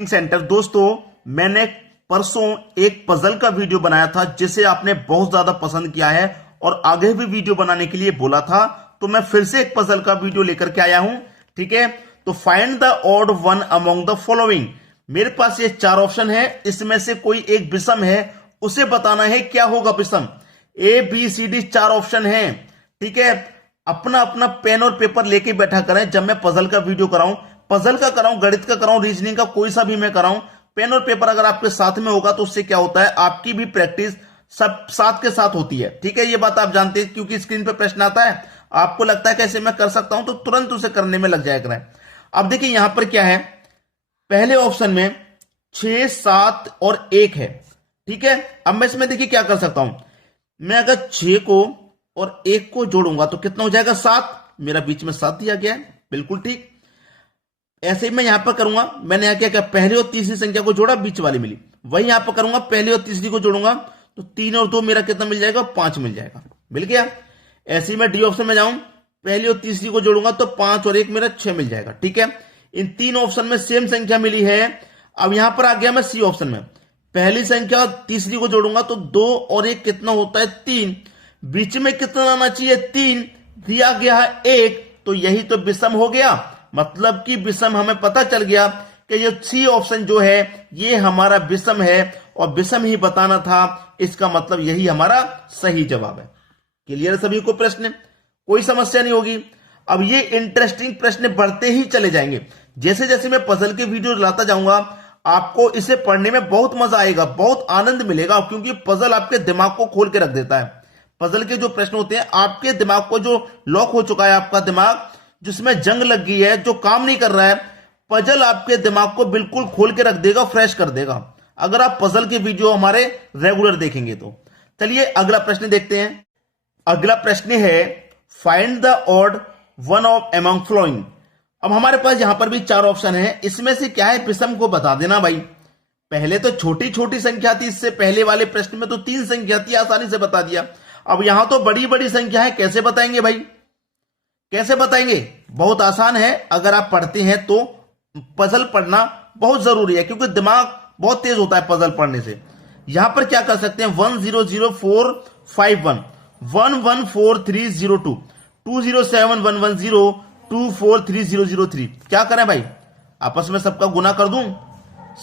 Centre दोस्तों, मैंने परसों एक पजल का वीडियो बनाया था जिसे आपने बहुत ज्यादा पसंद किया है और आगे भी वीडियो बनाने के लिए बोला था। तो मैं फिर से एक पजल का वीडियो लेकर के आया हूं। ठीक है, तो find the odd one among the following. मेरे पास ये चार ऑप्शन है, इसमें से कोई एक विषम है, उसे बताना है क्या होगा विषम। ए बी सी डी चार ऑप्शन है। ठीक है, अपना अपना पेन और पेपर लेके बैठा करें जब मैं पजल का वीडियो कराऊं, पजल का कराऊं, गणित का कराऊं, रीजनिंग का कोई सा भी मैं कराऊं, पेन और पेपर अगर आपके साथ में होगा तो उससे क्या होता है, आपकी भी प्रैक्टिस सब साथ के साथ होती है। ठीक है, ये बात आप जानते हैं क्योंकि स्क्रीन पे प्रश्न आता है, आपको लगता है कैसे मैं कर सकता हूं, तो तुरंत उसे करने में लग जाया करें। अब देखिए यहां पर क्या है, पहले ऑप्शन में 6, 7 और 1 है। ठीक है, अब मैं इसमें देखिए क्या कर सकता हूं, मैं अगर 6 को और 1 को जोड़ूंगा तो कितना हो जाएगा, 7। मेरा बीच में 7 दिया गया है, बिल्कुल ठीक। ऐसे ही मैं यहां पर करूंगा, मैंने यहां क्या किया, पहली और तीसरी संख्या को जोड़ा, बीच वाली मिली। वही यहां पर करूंगा, पहली और तीसरी को जोड़ूंगा तो 3 और 2 मेरा कितना मिल जाएगा, 5 मिल जाएगा, मिल गया। ऐसे ही मैं डी ऑप्शन में जाऊं, पहली और तीसरी को जोड़ूंगा तो 5 और 1 मेरा 6 मिल जाएगा। ठीक है, इन तीन ऑप्शन में सेम संख्या मिली है। अब यहां पर आ गया मैं सी ऑप्शन में, पहली संख्या और तीसरी को जोड़ूंगा तो 2 और 1 कितना होता है, 3। बीच में कितना आना चाहिए, 3, दिया गया है 1, तो यही तो विषम हो गया। मतलब कि विषम हमें पता चल गया कि ये सी ऑप्शन जो है ये हमारा विषम है और विषम ही बताना था, इसका मतलब यही हमारा सही जवाब है। क्लियर सभी को प्रश्न, कोई समस्या नहीं होगी। अब ये इंटरेस्टिंग प्रश्न बढ़ते ही चले जाएंगे, जैसे जैसे मैं पजल के वीडियो लाता जाऊंगा आपको इसे पढ़ने में बहुत मजा आएगा, बहुत आनंद मिलेगा, क्योंकि पजल आपके दिमाग को खोल के रख देता है। पजल के जो प्रश्न होते हैं आपके दिमाग को, जो लॉक हो चुका है आपका दिमाग, जिसमें जंग लग गई है, जो काम नहीं कर रहा है, पजल आपके दिमाग को बिल्कुल खोल के रख देगा, फ्रेश कर देगा, अगर आप पजल के वीडियो हमारे रेगुलर देखेंगे तो। चलिए अगला प्रश्न देखते हैं। अगला प्रश्न है find the odd one of among following. अब हमारे पास यहां पर भी चार ऑप्शन है, इसमें से क्या है विषम को बता देना भाई। पहले तो छोटी छोटी संख्या थी, इससे पहले वाले प्रश्न में तो 3 संख्या थी, आसानी से बता दिया। अब यहां तो बड़ी बड़ी संख्या है, कैसे बताएंगे भाई, कैसे बताएंगे। बहुत आसान है, अगर आप पढ़ते हैं तो पजल पढ़ना बहुत जरूरी है, क्योंकि दिमाग बहुत तेज होता है पजल पढ़ने से। यहां पर क्या कर सकते हैं, 100451, 114302, 207110, 243003। क्या करें भाई, आपस में सबका गुना कर दूं,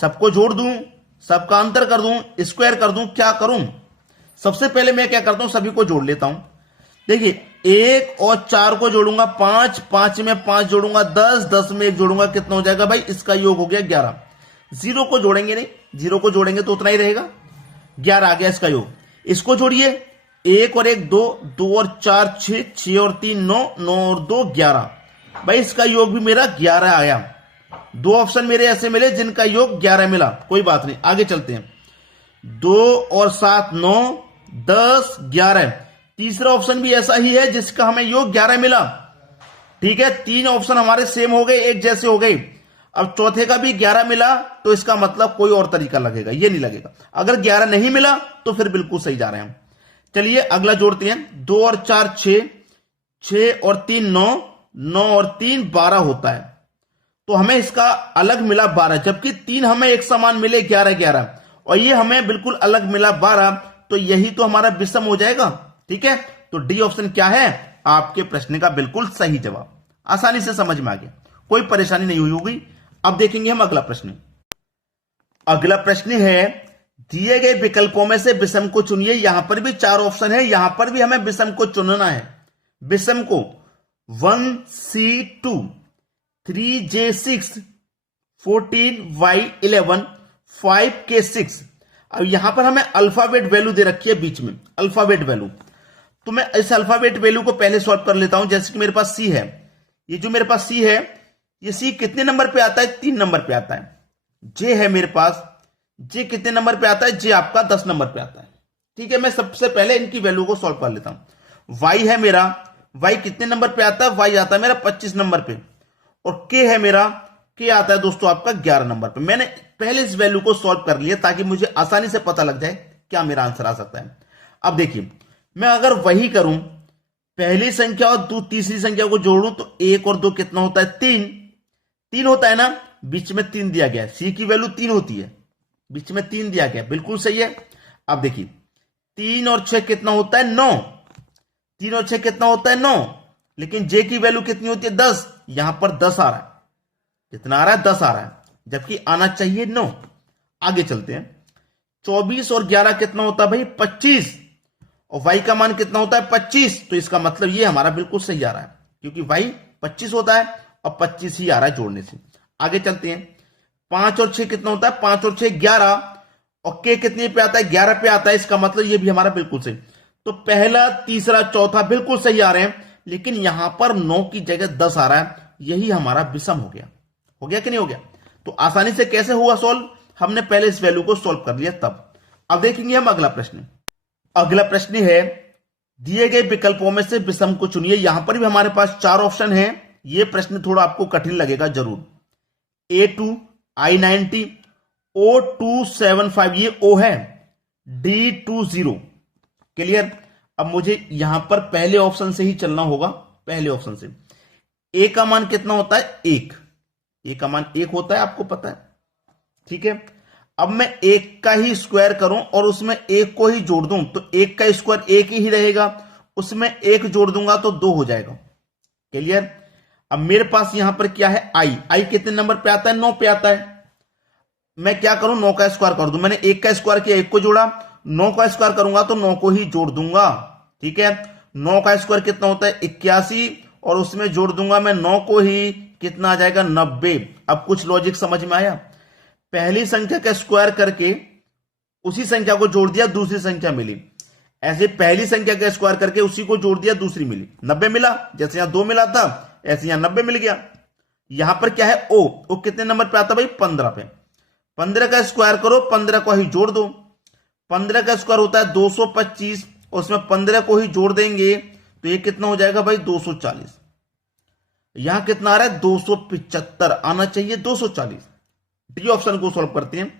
सबको जोड़ दूं, सबका अंतर कर दूं, स्क्वायर कर दूं, क्या करूं। सबसे पहले मैं क्या करता हूं, सभी को जोड़ लेता हूं। देखिए 1 और 4 को जोड़ूंगा 5, 5 में 5 जोड़ूंगा 10, 10 में 1 जोड़ूंगा, कितना हो जाएगा भाई, इसका योग हो गया 11। 0 को जोड़ेंगे नहीं, 0 को जोड़ेंगे तो उतना ही रहेगा, 11 आ गया इसका योग। इसको जोड़िए, 1 और 1 2, 2 और 4 6, 6 और 3 9, 9 और 2 11। भाई इसका योग भी मेरा 11 आया। 2 ऑप्शन मेरे ऐसे मिले जिनका योग 11 मिला, कोई बात नहीं, आगे चलते हैं। 2 और 7 9, 10 11। तीसरा ऑप्शन भी ऐसा ही है जिसका हमें योग 11 मिला। ठीक है, 3 ऑप्शन हमारे सेम हो गए, एक जैसे हो गए। अब चौथे का भी 11 मिला तो इसका मतलब कोई और तरीका लगेगा, ये नहीं लगेगा। अगर 11 नहीं मिला तो फिर बिल्कुल सही जा रहे हैं हम। चलिए अगला जोड़ते हैं, 2 और 4 6, 6 और 3 9, 9 और 3 12 होता है, तो हमें इसका अलग मिला 12, जबकि 3 हमें एक समान मिले 11 11, और ये हमें बिल्कुल अलग मिला 12, तो यही तो हमारा विषम हो जाएगा। ठीक है, तो डी ऑप्शन क्या है, आपके प्रश्न का बिल्कुल सही जवाब। आसानी से समझ में आ गया, कोई परेशानी नहीं हुई होगी। अब देखेंगे हम अगला प्रश्न। अगला प्रश्न है, दिए गए विकल्पों में से विषम को चुनिए। यहां पर भी 4 ऑप्शन है, यहां पर भी हमें विषम को चुनना है। विषम को 1C2, 3J6, 14Y11, 5K6। अब यहां पर हमें अल्फाबेट वैल्यू दे रखी है बीच में, अल्फाबेट वैल्यू। तो मैं इस अल्फाबेट वैल्यू को पहले सॉल्व कर लेता हूं। जैसे कि मेरे पास सी है, ये जो मेरे पास सी है, ये सी कितने नंबर पे आता है, 3 नंबर पे आता है। जे है मेरे पास, जे कितने नंबर पे आता है, जे आपका 10 नंबर पे आता है। ठीक है, मैं सबसे पहले इनकी वैल्यू को सॉल्व कर लेता हूं। वाई है मेरा, वाई कितने नंबर पे आता है, वाई आता है मेरा 25 नंबर पे। और के है मेरा, के आता है दोस्तों आपका 11 नंबर पे। मैंने पहले इस वैल्यू को सॉल्व कर लिया ताकि मुझे आसानी से पता लग जाए क्या मेरा आंसर आ सकता है। अब देखिए, मैं अगर वही करूं, पहली संख्या और तीसरी संख्या को जोड़ूं तो 1 और 2 कितना होता है, 3 होता है ना। बीच में 3 दिया गया है, सी की वैल्यू 3 होती है, बीच में 3 दिया गया, बिल्कुल सही है। अब देखिए 3 और 6 कितना होता है 9, 3 और 6 कितना होता है 9, लेकिन जे की वैल्यू कितनी होती है 10, यहां पर 10 आ रहा है, कितना आ रहा है 10 आ रहा है, जबकि आना चाहिए 9। आगे चलते हैं, 24 और 11 कितना होता है भाई 25, और y का मान कितना होता है 25, तो इसका मतलब ये हमारा बिल्कुल सही आ रहा है, क्योंकि y 25 होता है और 25 ही आ रहा है जोड़ने से। आगे चलते हैं, 5 और 6 कितना होता है 5 और 6 11, और k कितने पे आता है 11 पे आता है, इसका मतलब ये भी हमारा बिल्कुल सही। तो पहला तीसरा चौथा बिल्कुल सही आ रहे हैं, लेकिन यहां पर 9 की जगह 10 आ रहा है, यही हमारा विषम हो गया। हो गया कि नहीं हो गया? तो आसानी से कैसे हुआ सॉल्व, हमने पहले इस वैल्यू को सॉल्व कर लिया तब। अब देखेंगे हम अगला प्रश्न। अगला प्रश्न है, दिए गए विकल्पों में से विषम को चुनिए। यहां पर भी हमारे पास 4 ऑप्शन है, यह प्रश्न थोड़ा आपको कठिन लगेगा जरूर। A2, I90, O275, ये O है, D20, क्लियर। अब मुझे यहां पर पहले ऑप्शन से ही चलना होगा, पहले ऑप्शन से। ए का मान कितना होता है 1, ए का मान 1 होता है, आपको पता है, ठीक है। अब मैं 1 का ही स्क्वायर करूं और उसमें 1 को ही जोड़ दूं, तो 1 का स्क्वायर 1 ही रहेगा, उसमें 1 जोड़ दूंगा तो 2 हो जाएगा, क्लियर। अब मेरे पास यहां पर क्या है आई कितने नंबर पे आता है 9 पे आता है। मैं क्या करूं 9 का स्क्वायर कर दूं, मैंने 1 का स्क्वायर किया 1 को जोड़ा, 9 का स्क्वायर करूंगा तो 9 को ही जोड़ दूंगा, ठीक है। 9 का स्क्वायर कितना होता है 81, और उसमें जोड़ दूंगा मैं 9 को ही, कितना आ जाएगा 90। अब कुछ लॉजिक समझ में आया, पहली संख्या का स्क्वायर करके उसी संख्या को जोड़ दिया, दूसरी संख्या मिली, ऐसे पहली संख्या का स्क्वायर करके उसी को जोड़ दिया, दूसरी मिली, 90 मिला। जैसे यहां 2 मिला था ऐसे यहां 90 मिल गया। यहां पर क्या है ओ कितने नंबर पे आता है भाई 15 पे, 15 का स्क्वायर करो, 15 को ही जोड़ दो, 15 का स्क्वायर होता है 225, उसमें 15 को ही जोड़ देंगे तो ये कितना हो जाएगा भाई 240। यहां कितना आ रहा है 275, आना चाहिए 240। डी ऑप्शन को सॉल्व करते हैं,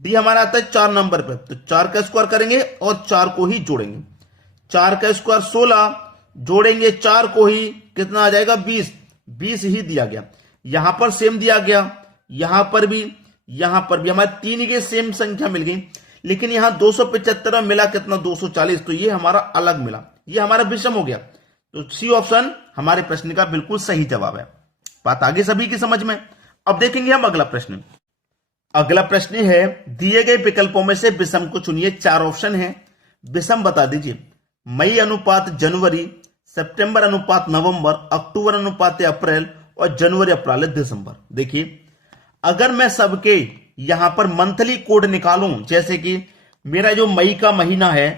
डी हमारा आता है 4 नंबर पे, तो 4 का स्क्वायर करेंगे और 4 को ही जोड़ेंगे, 4 का स्क्वायर 16, जोड़ेंगे 4 को ही, कितना आ जाएगा 20, 20 ही दिया गया। यहां पर सेम दिया गया, यहां पर भी हमारे 3 के सेम संख्या मिल गई, लेकिन यहां 275 मिला कितना 240, तो ये हमारा अलग मिला, ये हमारा विषम हो गया। तो सी ऑप्शन हमारे प्रश्न का बिल्कुल सही जवाब है। बात आगे सभी की समझ में। अब देखेंगे हम अगला प्रश्न। अगला प्रश्न है, दिए गए विकल्पों में से विषम को चुनिए। 4 ऑप्शन है, विषम बता दीजिए। मई अनुपात जनवरी, सितंबर अनुपात नवंबर, अक्टूबर अनुपात अप्रैल, और जनवरी अप्रैल दिसंबर। देखिए अगर मैं सबके यहां पर मंथली कोड निकालूं, जैसे कि मेरा जो मई का महीना है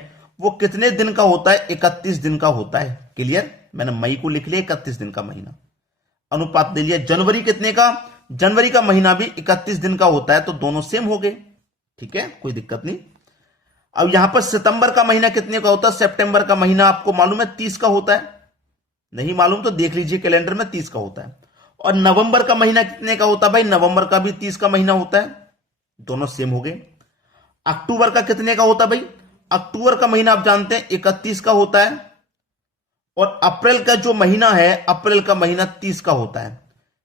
वो कितने दिन का होता है 31 दिन का होता है, क्लियर। मैंने मई को लिख लिया 31 दिन का महीना, अनुपात ले लिया। जनवरी कितने का, जनवरी का महीना भी 31 दिन का होता है, तो दोनों सेम हो गए, ठीक है, कोई दिक्कत नहीं। अब यहां पर सितंबर का महीना कितने का होता है, सितंबर का महीना आपको मालूम है 30 का होता है, नहीं मालूम तो देख लीजिए कैलेंडर में 30 का होता है। और नवंबर का महीना कितने का होता है भाई, नवंबर का भी 30 का महीना होता है, दोनों सेम हो गए। अक्टूबर का कितने का होता है भाई, अक्टूबर का महीना आप जानते हैं 31 का होता है, और अप्रैल का जो महीना है अप्रैल का महीना 30 का होता है।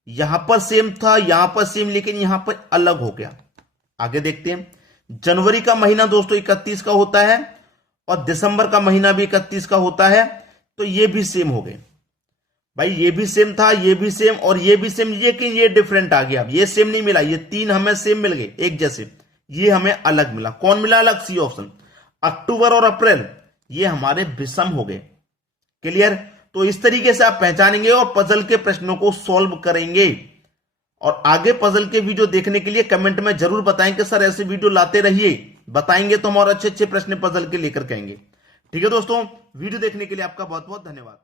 यहां पर सेम था, यहां पर सेम, लेकिन यहां पर अलग हो गया। आगे देखते हैं, जनवरी का महीना दोस्तों 31 का होता है, और दिसंबर का महीना भी 31 का होता है, तो ये भी सेम हो गए भाई, ये भी सेम था, ये भी सेम और ये भी सेम, ये डिफरेंट आ गया। अब ये सेम नहीं मिला, ये 3 हमें सेम मिल गए एक जैसे, ये हमें अलग मिला। कौन मिला अलग, सी ऑप्शन। अक्टूबर और अप्रैल ये हमारे विषम हो गए, क्लियर। तो इस तरीके से आप पहचानेंगे और पजल के प्रश्नों को सॉल्व करेंगे। और आगे पजल के वीडियो देखने के लिए कमेंट में जरूर बताएं कि सर ऐसे वीडियो लाते रहिए, बताएंगे तो हम और अच्छे अच्छे प्रश्न पजल के लेकर कहेंगे। ठीक है दोस्तों, वीडियो देखने के लिए आपका बहुत बहुत धन्यवाद।